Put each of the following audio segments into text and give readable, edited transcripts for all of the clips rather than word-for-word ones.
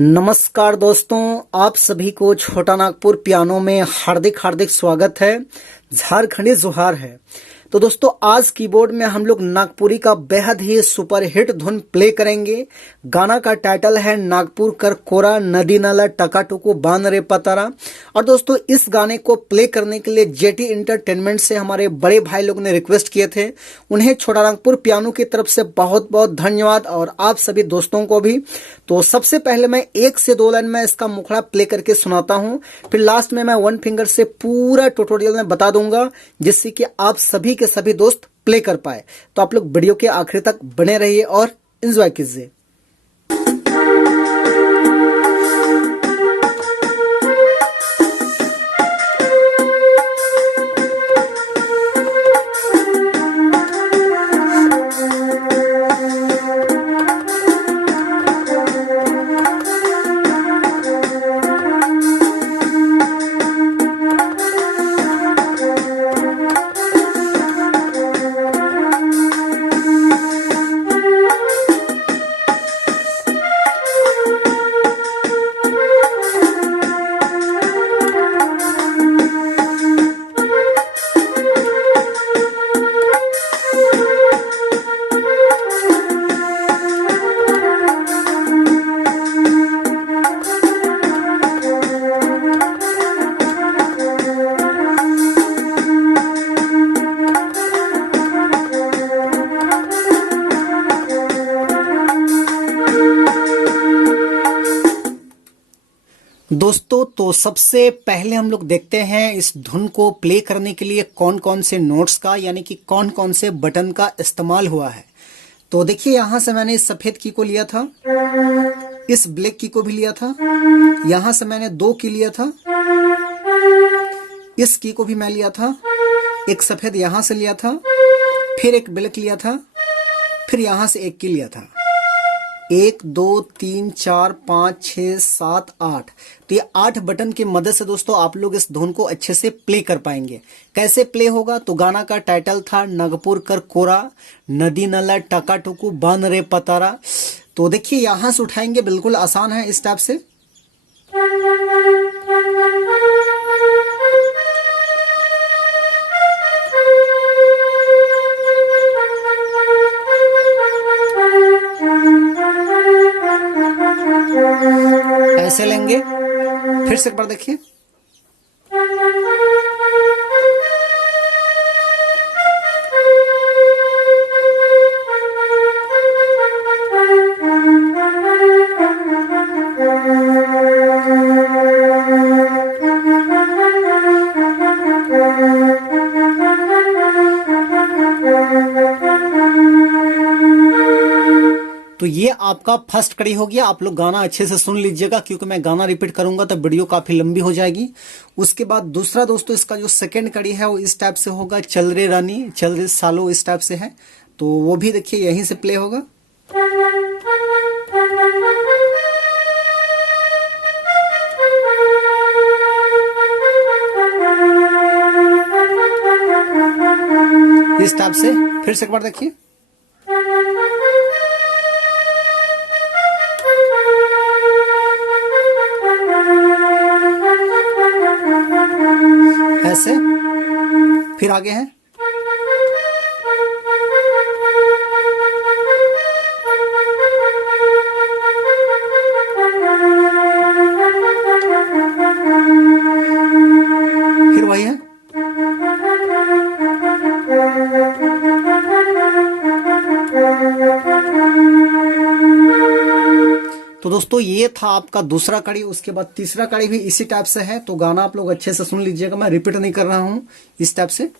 नमस्कार दोस्तों, आप सभी को छोटा नागपुर पियानो में हार्दिक हार्दिक स्वागत है। झारखंडी जोहार है। तो दोस्तों, आज कीबोर्ड में हम लोग नागपुरी का बेहद ही सुपर हिट धुन प्ले करेंगे। गाना का टाइटल है नागपुर कर कोरा नदी नाला टका टुकू बांध रे पतारा। और दोस्तों, इस गाने को प्ले करने के लिए जेटी इंटरटेनमेंट से हमारे बड़े भाई लोग ने रिक्वेस्ट किए थे। उन्हें छोटा नागपुर पियानो की तरफ से बहुत बहुत धन्यवाद, और आप सभी दोस्तों को भी। तो सबसे पहले मैं 1 से 2 लाइन में इसका मुखड़ा प्ले करके सुनाता हूँ, फिर लास्ट में मैं 1 फिंगर से पूरा ट्यूटोरियल में बता दूंगा, जिससे कि आप सभी के सभी दोस्त प्ले कर पाए। तो आप लोग वीडियो के आखिर तक बने रहिए और एंजॉय कीजिए। दोस्तों, तो सबसे पहले हम लोग देखते हैं इस धुन को प्ले करने के लिए कौन कौन से नोट्स का, यानी कि कौन कौन से बटन का इस्तेमाल हुआ है। तो देखिए, यहां से मैंने इस सफेद की को लिया था, इस ब्लैक की को भी लिया था, यहां से मैंने 2 की लिया था, इस की को भी मैं लिया था, एक सफेद यहां से लिया था, फिर एक ब्लैक लिया था, फिर यहां से एक की लिया था। 1 2 3 4 5 6 7 8। तो ये 8 बटन की मदद से दोस्तों आप लोग इस धुन को अच्छे से प्ले कर पाएंगे। कैसे प्ले होगा? तो गाना का टाइटल था नागपुर कर कोरा नदी नाला टका टुकू बांध रे पतारा। तो देखिए, यहां से उठाएंगे, बिल्कुल आसान है इस टाइप से। ऐसे लेंगे, फिर से एक बार देखिए। तो ये आपका फर्स्ट कड़ी हो गया। आप लोग गाना अच्छे से सुन लीजिएगा, क्योंकि मैं गाना रिपीट करूंगा तो वीडियो काफी लंबी हो जाएगी। उसके बाद दूसरा दोस्तों, इसका जो सेकंड कड़ी है वो इस टाइप से होगा, चल रे रानी चल रे सालो, इस टाइप से है। तो वो भी देखिए यहीं से प्ले होगा। इस टाइप से फिर से एक बार देखिए। ऐसे फिर आगे है। फिर वही है। तो दोस्तों, ये था आपका दूसरा कड़ी। उसके बाद तीसरा कड़ी भी इसी टाइप से है। तो गाना आप लोग अच्छे से सुन लीजिएगा, मैं रिपीट नहीं कर रहा हूं। इस टाइप से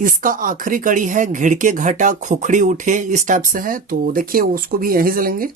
इसका आखिरी कड़ी है घिड़के घटा खुखड़ी उठे, इस टाइप से है। तो देखिए, उसको भी यहीं से लेंगे।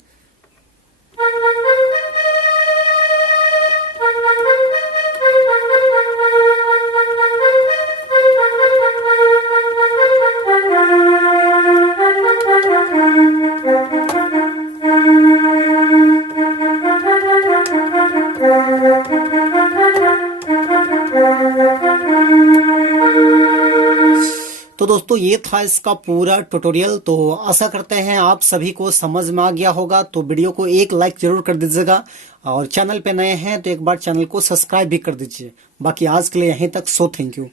तो दोस्तों ये था इसका पूरा ट्यूटोरियल। तो आशा करते हैं आप सभी को समझ में आ गया होगा। तो वीडियो को एक लाइक जरूर कर दीजिएगा और चैनल पे नए हैं तो एक बार चैनल को सब्सक्राइब भी कर दीजिए। बाकी आज के लिए यहीं तक, सो थैंक यू।